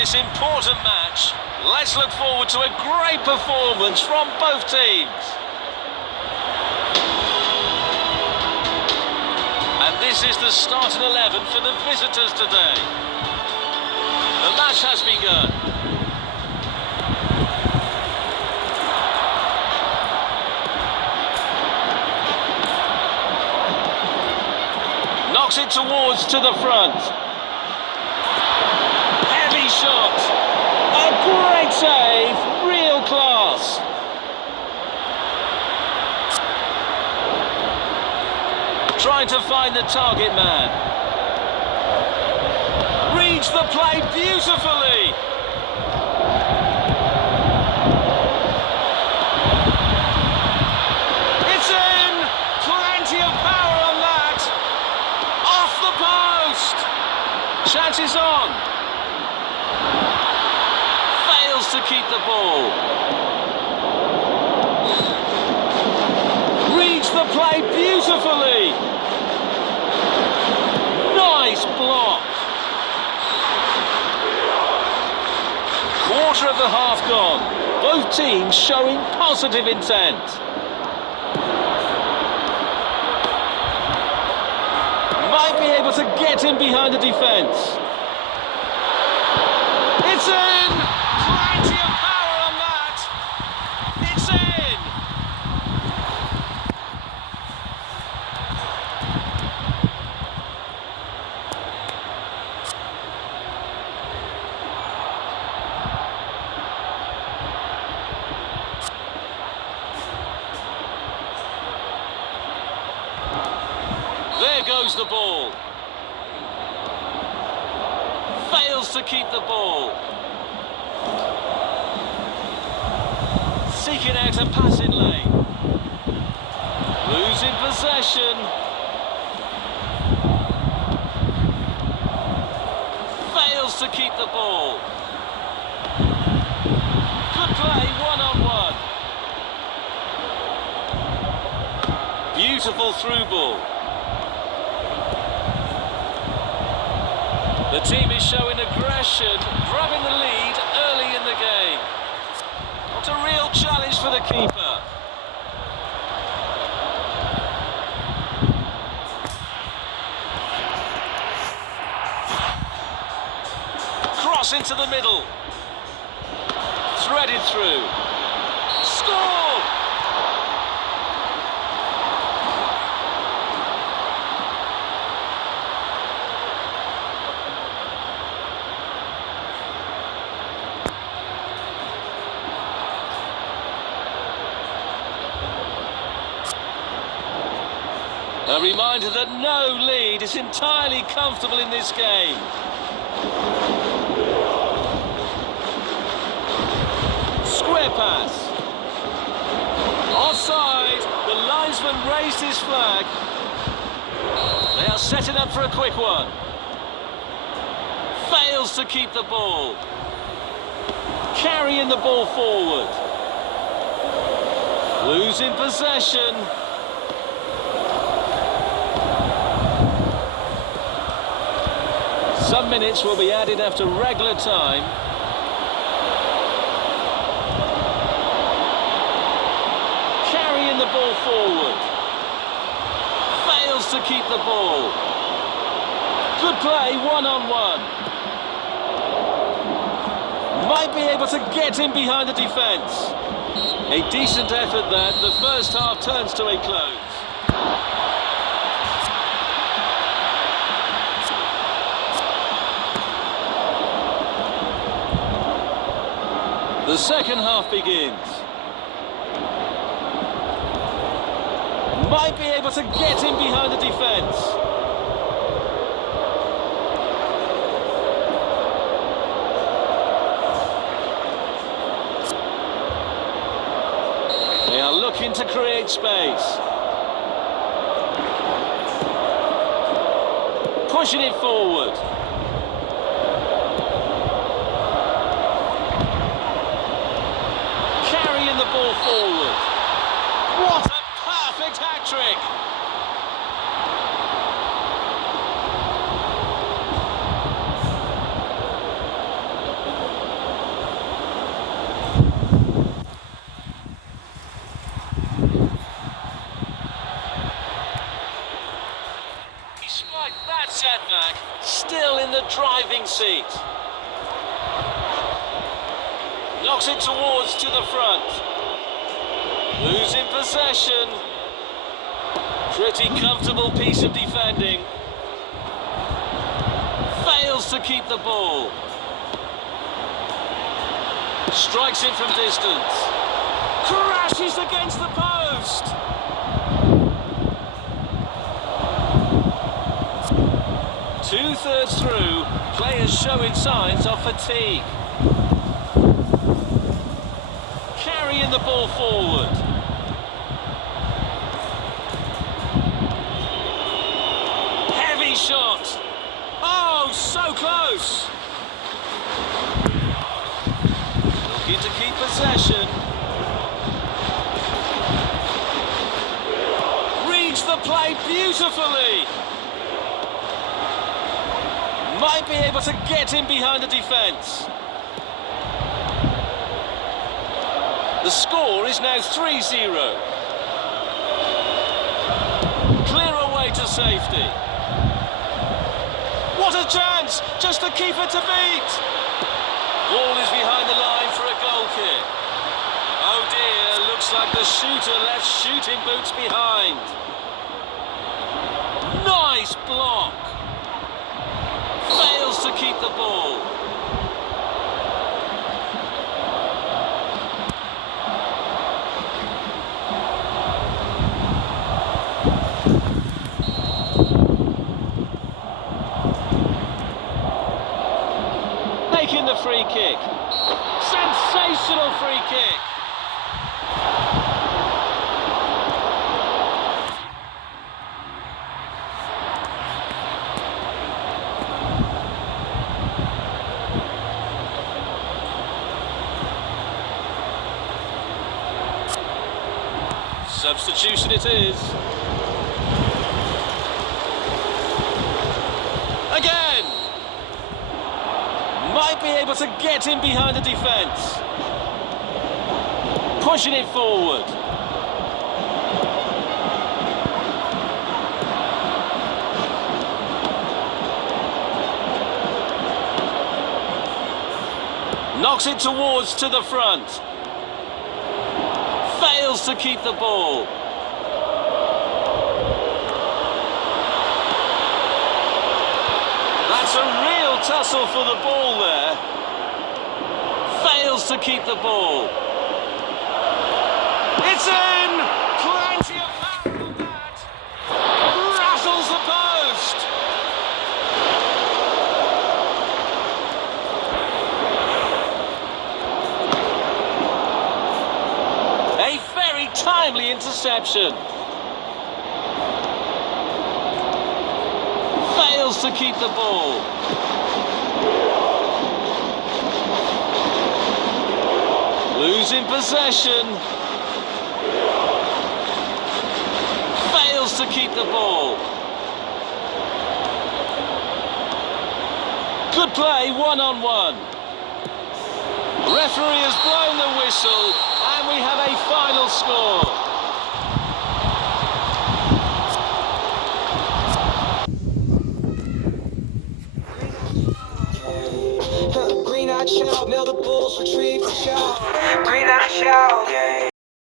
this important match. Let's look forward to a great performance from both teams. And this is the starting 11 for the visitors today. The match has begun. Knocks it towards to the front. Heavy shot. A great save. Real class. Trying to find the target man. Reads the play beautifully. It's in. Plenty of power on that. Off the post. Chances on. Fails to keep the ball. Reads the play beautifully. Nice block. Quarter of the half gone. Both teams showing positive intent. Might be able to get in behind the defence. It's in! Plenty of power on that. It's in! There goes the ball. Fails to keep the ball. Seeking out a passing lane. Losing possession. Fails to keep the ball. Good play, one-on-one. Beautiful through ball. The team is showing aggression, grabbing the lead early in the game. What a real challenge for the keeper. Cross into the middle. Threaded through. Score! A reminder that no lead is entirely comfortable in this game. Square pass. Offside. The linesman raised his flag. They are setting up for a quick one. Fails to keep the ball. Carrying the ball forward. Losing possession. Some minutes will be added after regular time. Carrying the ball forward. Fails to keep the ball. Good play, one-on-one. Might be able to get in behind the defence. A decent effort that. The first half turns to a close. The second half begins. Might be able to get in behind the defence. They are looking to create space. Pushing it forward. The ball forward. What a perfect hat-trick! setback, still in the driving seat. Knocks it towards to the front. Losing possession. Pretty comfortable piece of defending. Fails to keep the ball. Strikes it from distance. Crashes against the post. Two-thirds through, players showing signs of fatigue. Carrying the ball forward. Heavy shot. Oh, so close. Looking to keep possession. Reads the play beautifully. Might be able to get in behind the defence. The score is now 3-0. Clear away to safety. What a chance! Just the keeper to beat. Ball is behind the line for a goal kick. Oh dear, looks like the shooter left shooting boots behind. Nice block. Fails to keep the ball. Taking the free kick. Sensational free kick. Substitution it is. Again! Might be able to get in behind the defence. Pushing it forward. Knocks it towards to the front. Fails to keep the ball. That's a real tussle for the ball there. Fails to keep the ball. It's in! Plenty of power on that. Rattles the post. A very timely interception. Fails to keep the ball. Losing possession. Fails to keep the ball. Good play, one-on-one. Referee has blown the whistle, and we have a final score. Green-eyed child, nail the bulls, retrieve the child. Green-eyed child, yeah.